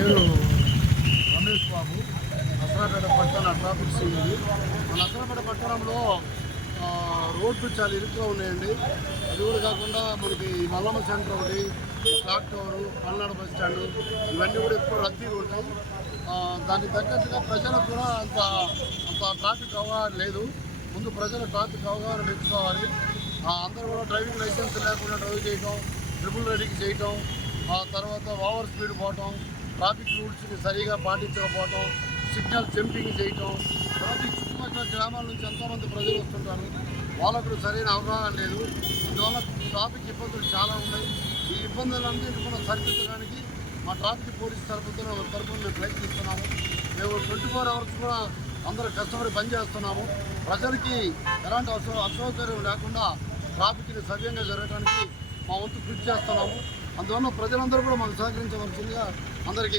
పేరు రమేష్ బాబు, నసరాపేట పట్టణ ట్రాఫిక్ సిబ్బంది. మన నసరాపేట పట్టణంలో రోడ్లు చాలా ఇరుకుగా ఉన్నాయండి. అది కూడా కాకుండా మనకి మల్లమ్మ సెంటర్ ఒకటి, clock tower, Palnadu bus stand ఇవన్నీ కూడా ఎక్కువ రద్దీగా ఉంటాయి. దానికి తగ్గట్టుగా ప్రజలకు కూడా అంత ట్రాఫిక్ అవగాహన లేదు. ముందు ప్రజల ట్రాఫిక్ అవగాహన పెంచుకోవాలి. అందరూ కూడా డ్రైవింగ్ లైసెన్స్ లేకుండా డ్రైవ్ చేయటం, ట్రిపుల్ రైడింగ్ చేయటం, ఆ తర్వాత ఓవర్ స్పీడ్ పోవటం, ట్రాఫిక్ రూల్స్ని సరిగా పాటించకపోవటం, సిగ్నల్ జంపింగ్ చేయటం. ట్రాఫిక్ చుట్టుపక్కల గ్రామాల నుంచి ఎంతోమంది ప్రజలు వస్తుంటారు, వాళ్ళకు సరైన అవగాహన లేదు. అందువల్ల ట్రాఫిక్ ఇబ్బందులు చాలా ఉన్నాయి. ఈ ఇబ్బందులన్నింటినీ కూడా సరిదిద్దడానికి మా ట్రాఫిక్ పోలీస్ తరపున మేము ప్రయత్నిస్తున్నాము. మేము 24 hours కూడా అందరూ కష్టపడి పనిచేస్తున్నాము. ప్రజలకి ఎలాంటి అసౌకర్యం లేకుండా ట్రాఫిక్ని సవ్యంగా జరగడానికి మా వంతు కృషి చేస్తున్నాము. అందువల్ల ప్రజలందరూ కూడా మాకు సహకరించవలసిందిగా అందరికీ